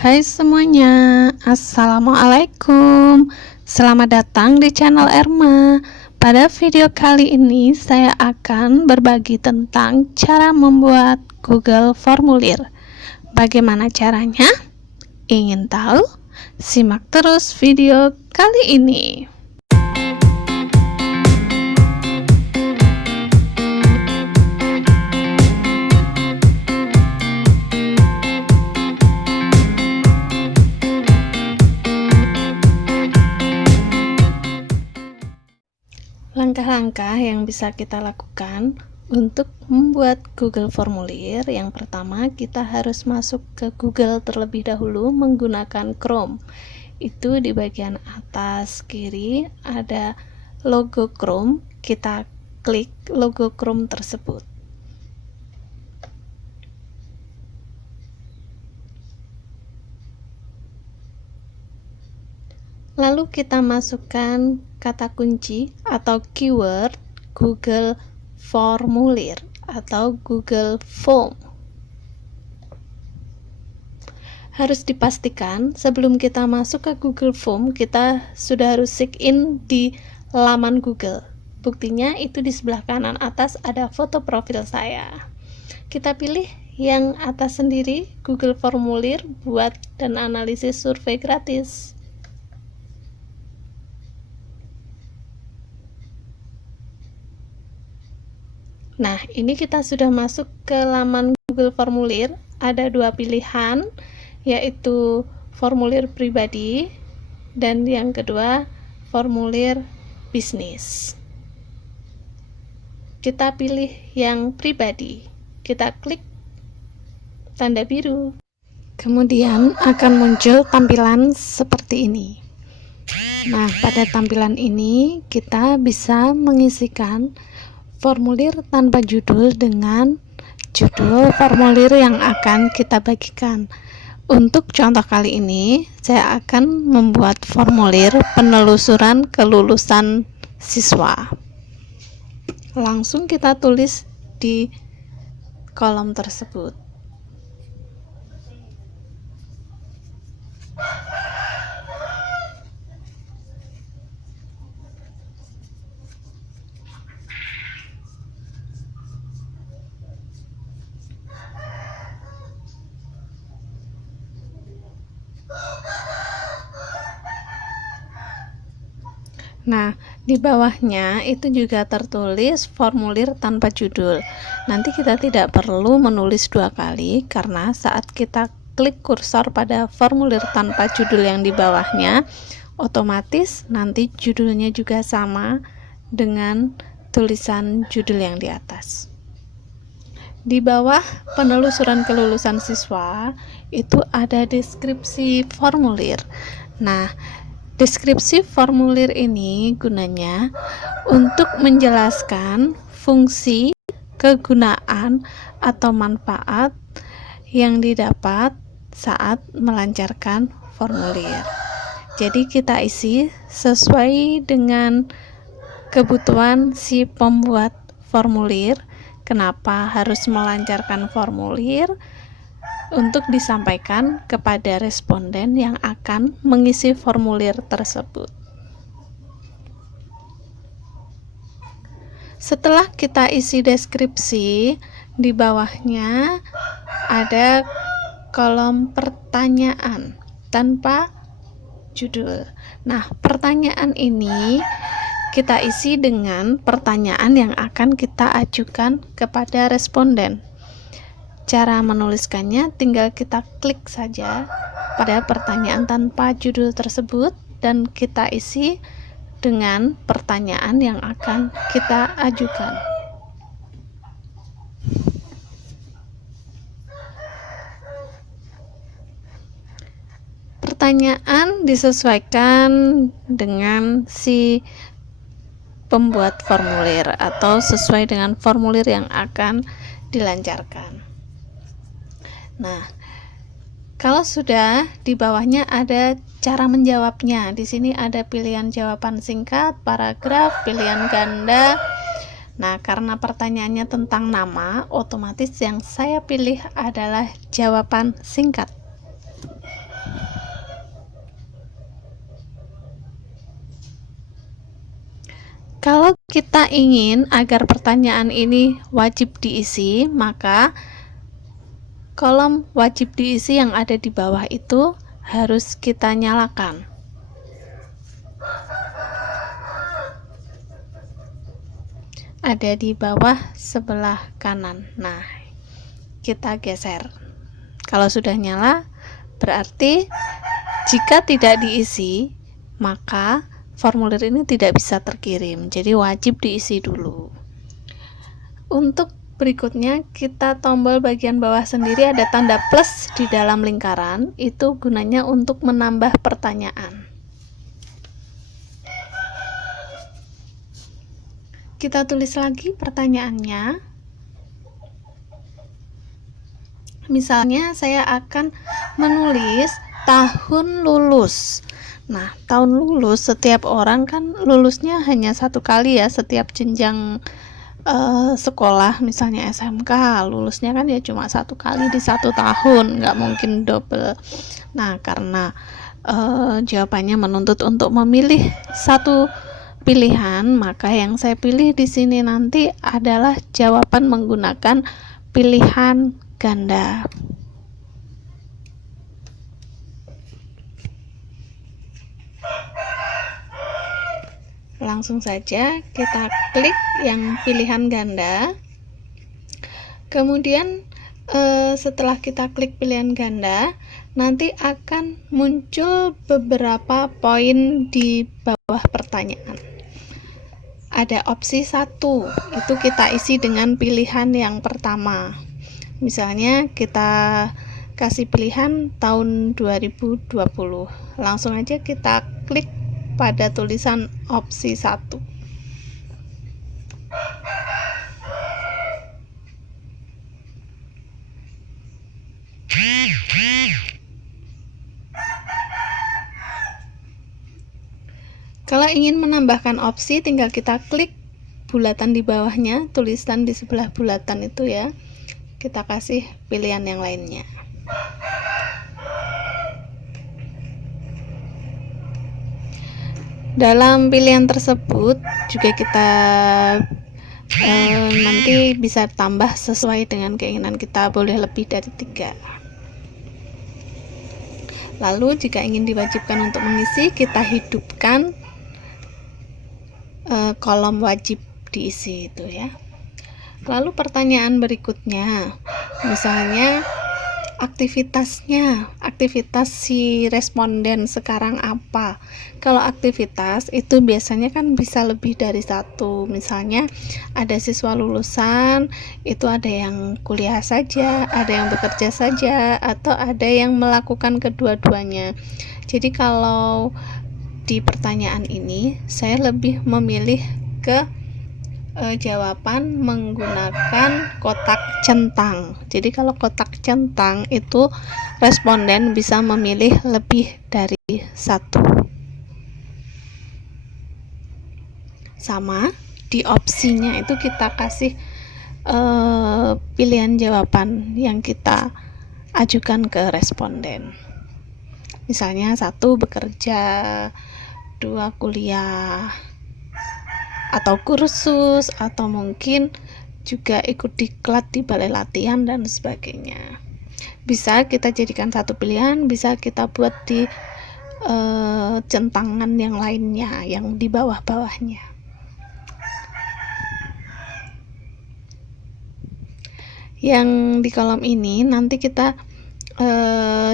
Hai semuanya, Assalamualaikum. Selamat datang di channel Erma. Pada video kali ini saya akan berbagi tentang cara membuat Google Formulir. Bagaimana caranya? Ingin tahu? Simak terus video kali ini. Langkah-langkah yang bisa kita lakukan untuk membuat Google Formulir. Yang pertama, kita harus masuk ke Google terlebih dahulu menggunakan Chrome. Itu di bagian atas kiri ada logo Chrome, kita klik logo Chrome tersebut. Lalu kita masukkan kata kunci atau keyword Google Formulir atau Google Form. Harus dipastikan sebelum kita masuk ke Google Form, kita sudah harus sign in di laman Google. Buktinya itu di sebelah kanan atas ada foto profil saya. Kita pilih yang atas sendiri, Google Formulir buat dan analisis survei gratis. Nah, ini kita sudah masuk ke laman Google Formulir. Ada dua pilihan, yaitu formulir pribadi dan yang kedua formulir bisnis. Kita pilih yang pribadi. Kita klik tanda biru. Kemudian akan muncul tampilan seperti ini. Nah, pada tampilan ini kita bisa mengisikan formulir tanpa judul dengan judul formulir yang akan kita bagikan. Untuk contoh kali ini, saya akan membuat formulir penelusuran kelulusan siswa. Langsung kita tulis di kolom tersebut. Nah, di bawahnya itu juga tertulis formulir tanpa judul. Nanti kita tidak perlu menulis dua kali karena saat kita klik kursor pada formulir tanpa judul yang di bawahnya, otomatis nanti judulnya juga sama dengan tulisan judul yang di atas. Di bawah penelusuran kelulusan siswa itu ada deskripsi formulir. Nah, deskripsi formulir ini gunanya untuk menjelaskan fungsi, kegunaan, atau manfaat yang didapat saat melancarkan formulir. Jadi kita isi sesuai dengan kebutuhan si pembuat formulir. Kenapa harus melancarkan formulir? Untuk disampaikan kepada responden yang akan mengisi formulir tersebut. Setelah kita isi deskripsi, di bawahnya ada kolom pertanyaan tanpa judul. Nah, pertanyaan ini kita isi dengan pertanyaan yang akan kita ajukan kepada responden. Cara menuliskannya tinggal kita klik saja pada pertanyaan tanpa judul tersebut dan kita isi dengan pertanyaan yang akan kita ajukan. Pertanyaan disesuaikan dengan si pembuat formulir atau sesuai dengan formulir yang akan dilancarkan. Nah, kalau sudah di bawahnya ada cara menjawabnya. Di sini ada pilihan jawaban singkat, paragraf, pilihan ganda. Nah, karena pertanyaannya tentang nama, otomatis yang saya pilih adalah jawaban singkat. Kalau kita ingin agar pertanyaan ini wajib diisi, maka kolom wajib diisi yang ada di bawah itu harus kita nyalakan. Ada di bawah sebelah kanan. Nah, kita geser. Kalau sudah nyala, berarti jika tidak diisi, maka formulir ini tidak bisa terkirim. Jadi wajib diisi dulu. Untuk berikutnya, kita tombol bagian bawah sendiri ada tanda plus di dalam lingkaran. Itu gunanya untuk menambah pertanyaan. Kita tulis lagi pertanyaannya. Misalnya saya akan menulis tahun lulus. Nah, tahun lulus setiap orang kan lulusnya hanya satu kali ya, setiap jenjang sekolah, misalnya SMK lulusnya kan ya cuma satu kali di satu tahun, nggak mungkin double. Nah, karena jawabannya menuntut untuk memilih satu pilihan, maka yang saya pilih di sini nanti adalah jawaban menggunakan pilihan ganda. Langsung saja kita klik yang pilihan ganda. Kemudian setelah kita klik pilihan ganda, nanti akan muncul beberapa poin di bawah pertanyaan. Ada opsi 1, itu kita isi dengan pilihan yang pertama. Misalnya kita kasih pilihan tahun 2020. Langsung aja kita klik pada tulisan opsi 1. Kalau ingin menambahkan opsi, tinggal kita klik bulatan di bawahnya, tulisan di sebelah bulatan itu ya. Kita kasih pilihan yang lainnya. Dalam pilihan tersebut juga kita nanti bisa tambah sesuai dengan keinginan kita, boleh lebih dari 3. Lalu jika ingin diwajibkan untuk mengisi, kita hidupkan kolom wajib diisi itu ya. Lalu pertanyaan berikutnya, misalnya aktivitas si responden sekarang apa. Kalau aktivitas itu biasanya kan bisa lebih dari 1. Misalnya ada siswa lulusan, itu ada yang kuliah saja, ada yang bekerja saja, atau ada yang melakukan kedua-duanya. Jadi kalau di pertanyaan ini saya lebih memilih ke jawaban menggunakan kotak centang. Jadi kalau kotak centang itu responden bisa memilih lebih dari 1. Sama di opsinya itu kita kasih pilihan jawaban yang kita ajukan ke responden. Misalnya 1 bekerja, 2 kuliah, atau kursus, atau mungkin juga ikut diklat di balai latihan dan sebagainya. Bisa kita jadikan 1 pilihan, bisa kita buat di centangan yang lainnya, yang di bawah-bawahnya. Yang di kolom ini nanti kita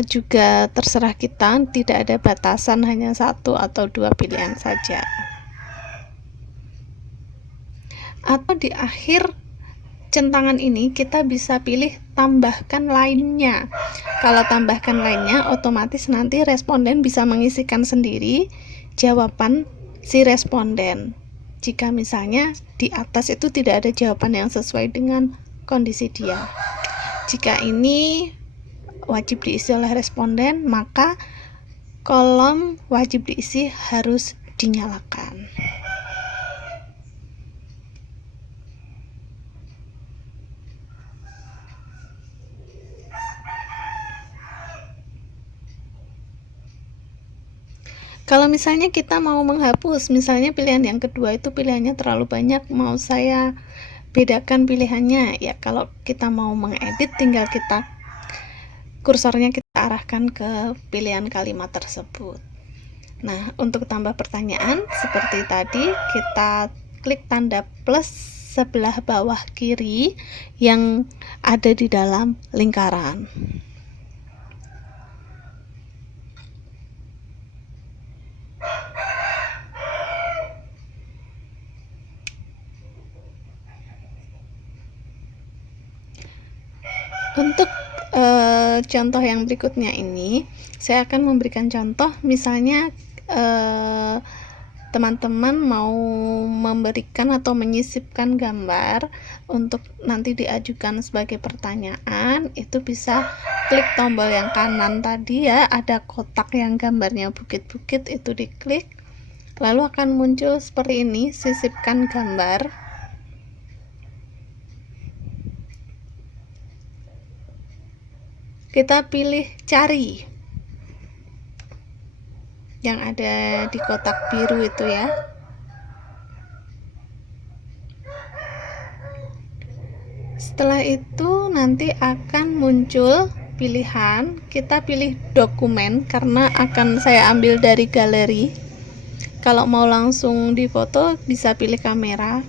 juga terserah kita, tidak ada batasan, hanya 1 atau 2 pilihan saja. Atau di akhir centangan ini kita bisa pilih tambahkan lainnya. Kalau tambahkan lainnya, otomatis nanti responden bisa mengisikan sendiri jawaban si responden. Jika misalnya di atas itu tidak ada jawaban yang sesuai dengan kondisi dia. Jika ini wajib diisi oleh responden, maka kolom wajib diisi harus dinyalakan. Kalau misalnya kita mau menghapus, misalnya pilihan yang kedua itu pilihannya terlalu banyak, mau saya bedakan pilihannya, ya kalau kita mau mengedit tinggal kita kursornya kita arahkan ke pilihan kalimat tersebut. Nah, untuk tambah pertanyaan seperti tadi, kita klik tanda plus sebelah bawah kiri yang ada di dalam lingkaran. Untuk contoh yang berikutnya ini, saya akan memberikan contoh, misalnya teman-teman mau memberikan atau menyisipkan gambar untuk nanti diajukan sebagai pertanyaan, itu bisa klik tombol yang kanan tadi ya, ada kotak yang gambarnya bukit-bukit, itu diklik, lalu akan muncul seperti ini, sisipkan gambar. Kita pilih cari yang ada di kotak biru itu ya. Setelah itu nanti akan muncul pilihan, kita pilih dokumen karena akan saya ambil dari galeri. Kalau mau langsung difoto bisa pilih kamera.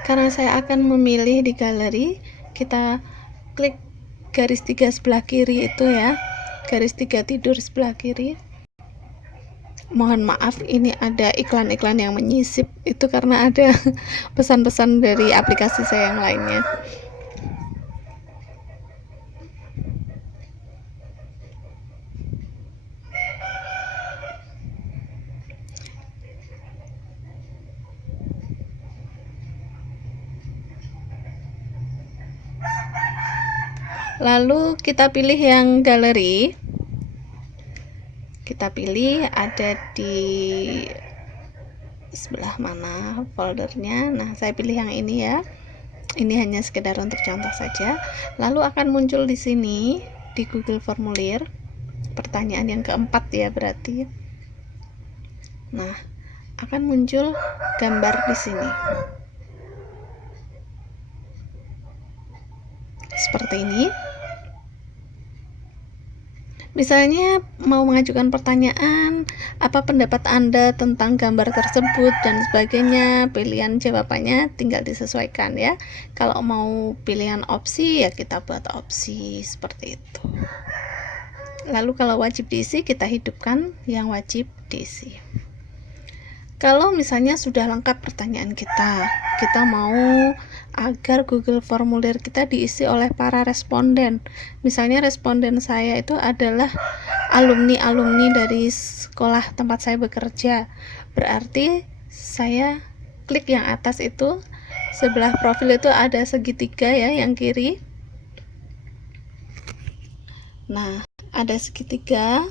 Karena saya akan memilih di galeri, kita klik garis 3 sebelah kiri itu ya, garis 3 tidur sebelah kiri. Mohon maaf, ini ada iklan-iklan yang menyisip, itu karena ada pesan-pesan dari aplikasi saya yang lainnya. Lalu kita pilih yang galeri, kita pilih ada di sebelah mana foldernya. Nah, saya pilih yang ini ya, ini hanya sekedar untuk contoh saja. Lalu akan muncul di sini di Google Formulir pertanyaan yang keempat ya berarti. Nah, akan muncul gambar di sini seperti ini. Misalnya mau mengajukan pertanyaan, apa pendapat Anda tentang gambar tersebut dan sebagainya, pilihan jawabannya tinggal disesuaikan ya. Kalau mau pilihan opsi ya kita buat opsi seperti itu. Lalu kalau wajib diisi, kita hidupkan yang wajib diisi. Kalau misalnya sudah lengkap pertanyaan kita mau agar Google Formulir kita diisi oleh para responden. Misalnya responden saya itu adalah alumni-alumni dari sekolah tempat saya bekerja. Berarti saya klik yang atas itu, sebelah profil itu ada segitiga ya, yang kiri. Nah, ada segitiga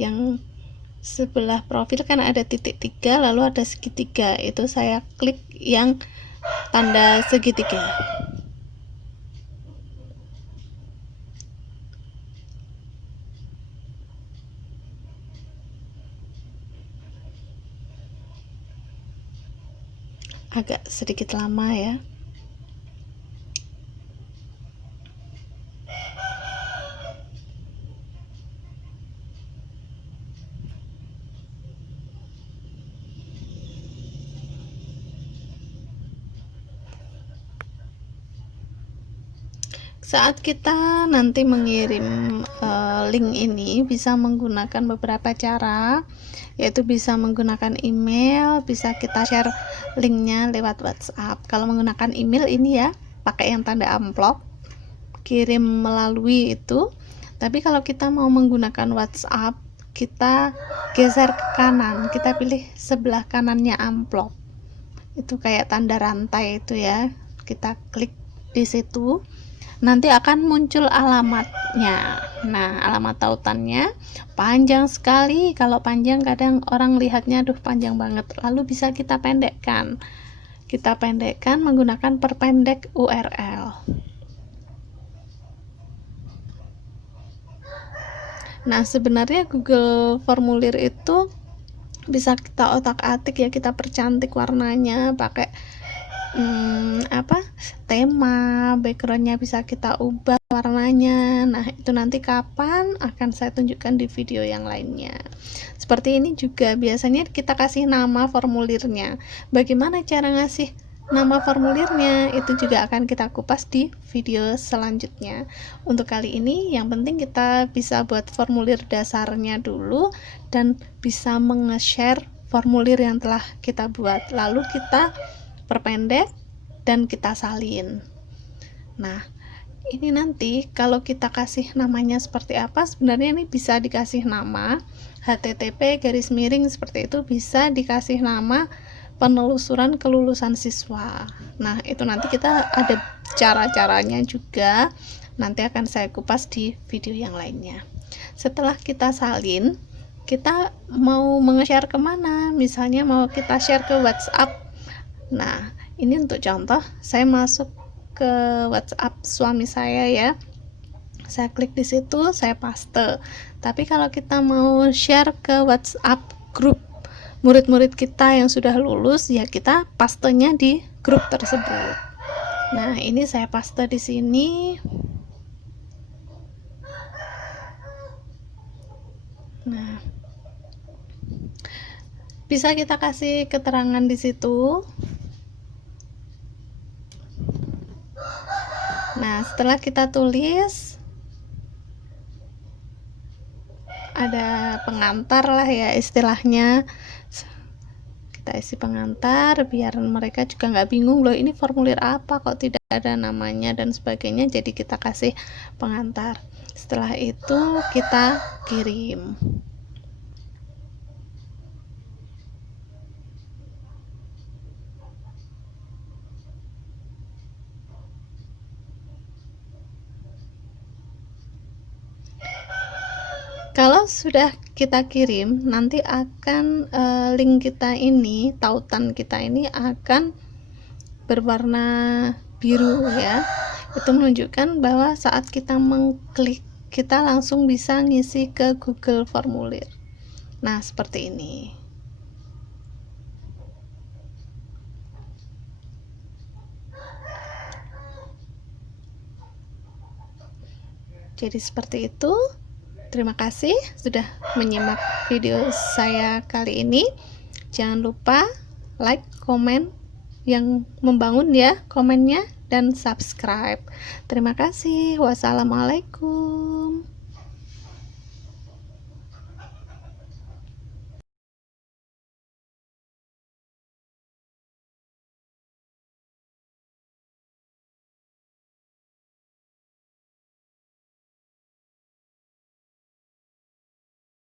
yang sebelah profil kan ada titik 3 lalu ada segitiga, itu saya klik yang tanda segitiga. Agak sedikit lama ya. Saat kita nanti mengirim link ini bisa menggunakan beberapa cara, yaitu bisa menggunakan email, bisa kita share linknya lewat WhatsApp. Kalau menggunakan email ini ya, pakai yang tanda amplop, kirim melalui itu. Tapi kalau kita mau menggunakan WhatsApp, kita geser ke kanan, kita pilih sebelah kanannya amplop. Itu kayak tanda rantai itu ya, kita klik di situ. Nanti akan muncul alamatnya. Nah, alamat tautannya panjang sekali. Kalau panjang kadang orang lihatnya aduh panjang banget. Lalu bisa kita pendekkan. kita pendekkan menggunakan perpendek URL. Nah, sebenarnya Google Formulir itu bisa kita otak-atik ya, kita percantik warnanya pakai tema, backgroundnya bisa kita ubah warnanya. Nah, itu nanti kapan akan saya tunjukkan di video yang lainnya. Seperti ini juga biasanya kita kasih nama formulirnya. Bagaimana cara ngasih nama formulirnya itu juga akan kita kupas di video selanjutnya. Untuk kali ini yang penting kita bisa buat formulir dasarnya dulu dan bisa menge-share formulir yang telah kita buat, lalu kita perpendek dan kita salin. Nah, ini nanti kalau kita kasih namanya seperti apa, sebenarnya ini bisa dikasih nama http seperti itu, bisa dikasih nama penelusuran kelulusan siswa. Nah, itu nanti kita ada cara-caranya juga, nanti akan saya kupas di video yang lainnya. Setelah kita salin, kita mau menge-share kemana? Misalnya mau kita share ke WhatsApp. Nah, ini untuk contoh, saya masuk ke WhatsApp suami saya ya. Saya klik di situ, saya paste. Tapi kalau kita mau share ke WhatsApp grup murid-murid kita yang sudah lulus, ya kita pastenya di grup tersebut. Nah, ini saya paste di sini. Nah, bisa kita kasih keterangan di situ. Nah, setelah kita tulis, ada pengantar lah ya istilahnya, kita isi pengantar biar mereka juga nggak bingung, loh ini formulir apa kok tidak ada namanya dan sebagainya. Jadi kita kasih pengantar. Setelah itu kita kirim. Kalau sudah kita kirim, nanti akan link kita ini, tautan kita ini akan berwarna biru ya. Itu menunjukkan bahwa saat kita mengklik, kita langsung bisa ngisi ke Google Formulir. Nah, seperti ini. Jadi seperti itu. Terima kasih sudah menyimak video saya kali ini. Jangan lupa like, komen yang membangun ya, komennya, dan subscribe. Terima kasih. Wassalamualaikum.